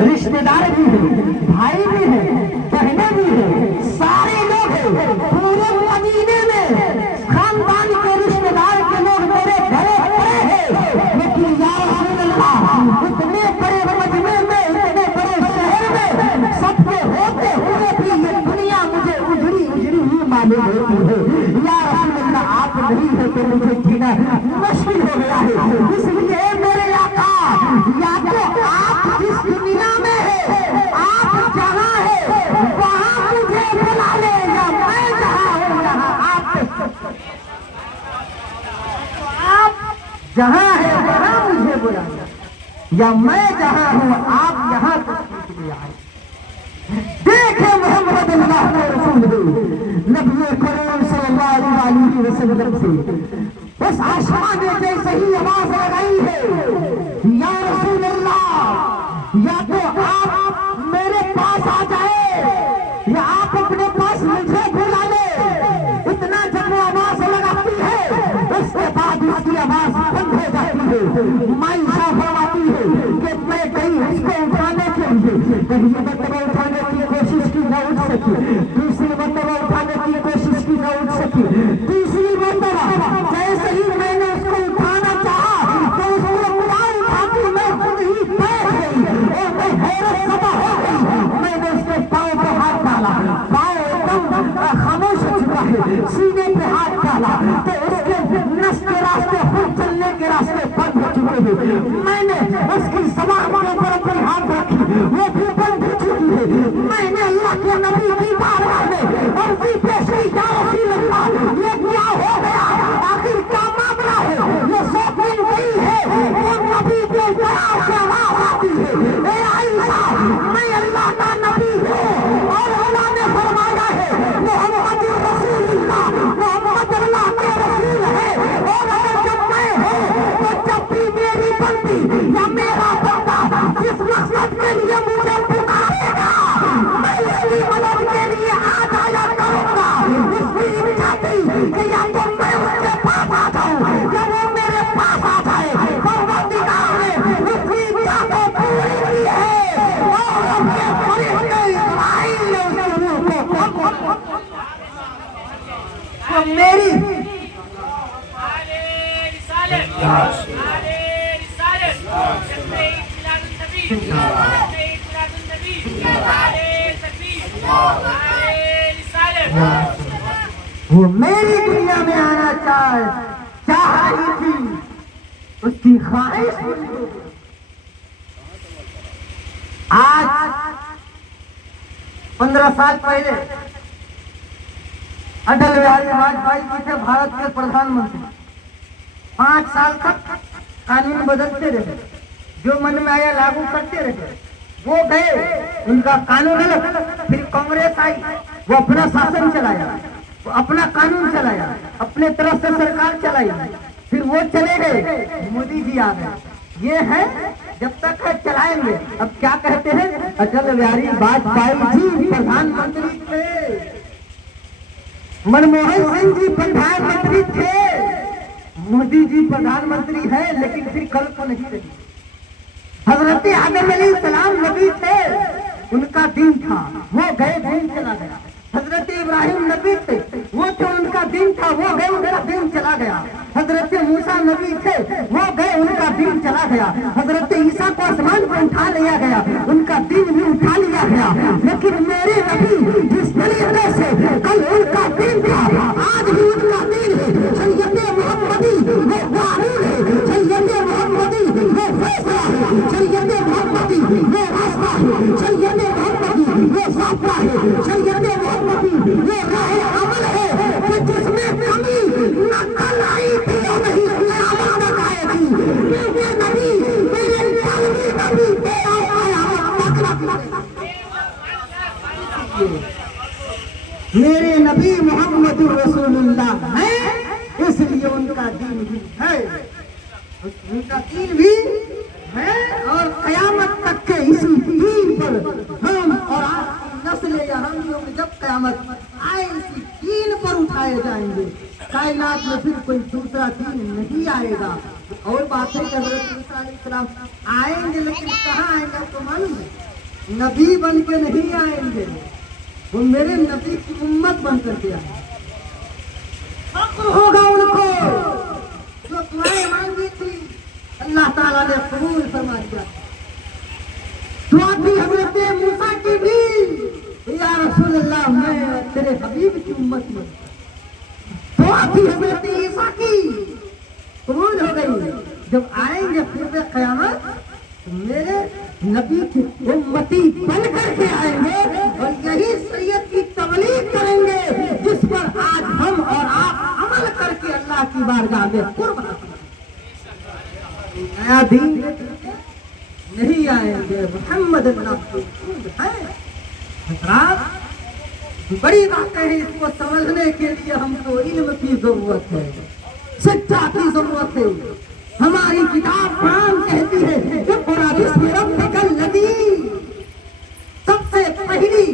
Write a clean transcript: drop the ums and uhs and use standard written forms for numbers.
रिश्तेदार भी है, भाई भी है, बहने भी है, सारे लोग हैं। पूरे मदीने में खानदान के रिश्तेदार के लोग मेरे घरे खड़े हैं। लेकिन या रसूल अल्लाह, इतने बड़े मजमे में, इतने बड़े शहर में सबके होते हुए भी ये दुनिया मुझे उजड़ी उजड़ी ही मालूम होती है। या रसूल अल्लाह, आप नहीं है तो मुझे जीना मुश्किल हो गया है। इसलिए मेरे आका, या तो आप जिस दुनिया में है, आप जहाँ है वहाँ मुझे बुला ले, या मैं जहाँ हूँ यहाँ आप जहाँ है वहाँ मुझे बुला ले, या मैं जहाँ हूँ आप यहाँ तक के लिए आए। देखे मोहम्मद अल्लाह के रसूल नबी करीम सल्लल्लाहु अलैहि वसल्लम से उस आसमान ने जैसे ही आवाज लगाई है, या रसूल अल्लाह, या तो आप मेरे पास आ जाए या आप अपने पास मुझे बुला ले। इतना जब वो आवाज लगाती है उसके बाद उसकी आवाज बंद हो जाती है। माइशा फरमाती है कि मैं कहीं उसको उठाने के लिए पहली मरतबा उठाने की कोशिश की, न उठ सकी। दूसरी मरतबा उठाने की कोशिश की, न उठ सकी। तीसरी मरतबा जैसे ही मैंने उसको उठाना चाहा तो उसको उठाती मैं खुद ही बैठ गई और मैं हैरत ज़दा हो गई। मैंने उसके पाँव पे हाथ डाला, पाँव एकदम खामोश हो चुका है, सीने पे हाथ डाला तो उसके नस के रास्ते, खून चलने के रास्ते बंद हो चुके हैं। मैंने उसकी ज़बान के ऊपर अपनी हाथ रखी, वो भी बंद हो चुकी है। मैंने अल्लाह के नबी की बारगाह में अर्ज़ी पेश की, या रसूल अल्लाह, ये क्या हो गया? आखिर क्या मामला है? ये सब दिन गई है और नबी के जवाब से आवाज आती है, ए आयशा, मैं अल्लाह का नबी हूँ और अल्लाह ने फरमाया है मोहम्मद रसूलुल्लाह, मोहम्मद अल्लाह के रसूल है। और अगर जब मैं हूँ तो जब भी मेरी बंदी या मेरा बंदा जिस मकसद के लिए मुझे पुकारेगा मैं उसकी मदद के लिए आ जाया करूँगा। उसकी इच्छा थी कि या तो मैं उसके पास आ जाऊँ या वो मेरे पास आ जाए। परवरदिगार ने उसकी इच्छा को पूरी की है और अपने फरिश्ते इस्राईल ने उसकी रूह को तो मेरी वो मेरी दुनिया में आना चाह रही थी, उसकी ख्वाहिश। आज 15 साल पहले अटल बिहारी वाजपेयी जी थे भारत के प्रधानमंत्री। 5 साल तक कानून बदलते रहे, जो मन में आया लागू करते रहे। वो गए, उनका कानून अलग, फिर कांग्रेस आई, वो अपना शासन चलाया, वो अपना कानून चलाया, अपने तरफ से सरकार चलाई, फिर वो चले गए, मोदी जी आ गए। ये है जब तक है चलाएंगे। अब क्या कहते हैं, अटल बिहारी वाजपेयी जी प्रधानमंत्री थे, मनमोहन सिंह जी प्रधानमंत्री थे, मोदी जी प्रधानमंत्री है, लेकिन फिर कल को नहीं रही। हजरत आदम अलैहिस्सलाम नबी थे, उनका दिन था, वो गए, दिन चला गया। हजरत इब्राहिम नबी थे, वो तो उनका दिन था, वो गए, उनका दिन चला गया। हजरत मूसा नबी थे, वो गए, उनका दिन चला गया। हजरत ईसा को आसमान पर उठा लिया गया, उनका दिन भी उठा लिया गया। लेकिन मेरे नबी जिस तरीके से कल उनका दिन था, आज भी उनका दिन है। सैयदे मोहम्मदी वो कानून है, सैयदे मोहम्मदी वो फैसला है, सैयदे मोहम्मदी वो रास्ता है, सैयदे मोहम्मदी वो साफा है, सैयदे मोहम्मदी वो राह अमल है कि जिसमें कमी न कल आई थी और नहीं क़यामत तक आएगी। क्योंकि नबी मेरे नबी थे और क़यामत तक मेरे नबी मोहम्मद रसूलुल्लाह है, इसलिए उनका दीन भी है, उनका दीन भी है। और क़यामत तक के इसी दीन पर हम और आपकी नस्ल या हम लोग जब क़यामत आए इसी दीन पर उठाए जाएंगे। कायनात में फिर कोई दूसरा दीन नहीं आएगा। और बात है कि हज़रत मूसा अलैहिस्सलाम आएंगे, लेकिन कहाँ आएंगे आपको मालूम है? नबी बन के नहीं आएंगे, वो मेरे नबी की उम्मत बन करके आएंगे। फख्र होगा उनको, जो दुआएं मांगी थी अल्लाह ताला ने कबूल फरमा दिया। दुआ थी हज़रत मूसा की भी, या रसूल अल्लाह मैं तेरे हबीब की उम्मत में। दुआ थी हज़रत ईसा की, कबूल हो गई। जब आएंगे फिर क़यामत तो मेरे नबी की उम्मती बन करके आएंगे और यही शरीयत की तबलीग करेंगे जिस पर आज हम और आप अमल करके अल्लाह की बारगाह में कुर्ब हासिल करेंगे। नया दीन नहीं आएंगे, मोहम्मद है। बड़ी बातें हैं, इसको समझने के लिए हमको इल्म की जरूरत है, शिक्षा की जरूरत है। हमारी किताब कुरान कहती है कि कुरान सबसे पहली